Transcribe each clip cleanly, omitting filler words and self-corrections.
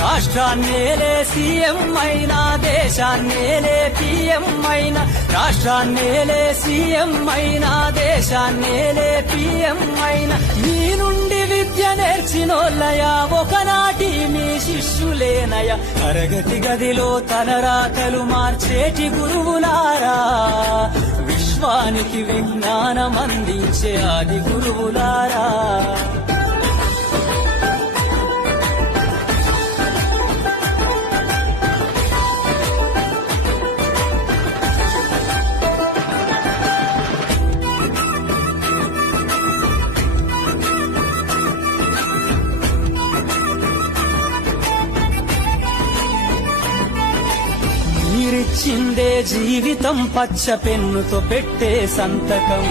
రాష్ట్రాన్నేలే CM అయినా దేశాన్నేలే PM అయినా రాష్ట్రాన్నేలే CM అయినా దేశాన్నేలే పీఎం అయినా మీ నుండి విద్య నేర్చినోళ్ళయా ఒకనాటి మీ శిష్యులేనయా తరగతి గదిలో తలరాతలు మార్చేటి గురువులారా విశ్వానికి విజ్ఞానం అందించే ఆది గురువులారా మీరిచ్చిందే జీవితం పచ్చ పెన్నుతో పెట్టే సంతకం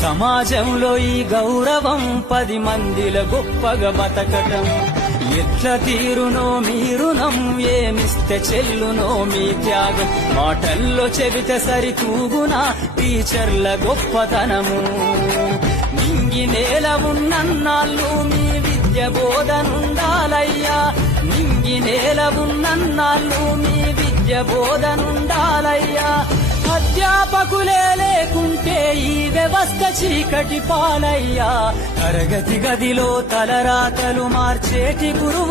సమాజంలో ఈ గౌరవం 10 మందిల గొప్పగా బతకటం ఎట్ల తీరునో మీ రుణం ఏమిస్తే చెల్లునో మీ త్యాగం మాటల్లో చెబితే సరితూగునా టీచర్ల గొప్పతనము నింగి నేల ఉన్నన్నాళ్ళు మీ విద్య బోధనుండాలయ్యా నింగి నేల ఉన్నన్నాళ్ళు మీ విద్య బోధనుండాలయ్యా అధ్యాపకులే లేకుంటే ఈ వ్యవస్థ చీకటి పాలయ్యా తరగతి గదిలో తలరాతలు మార్చేటి గురువు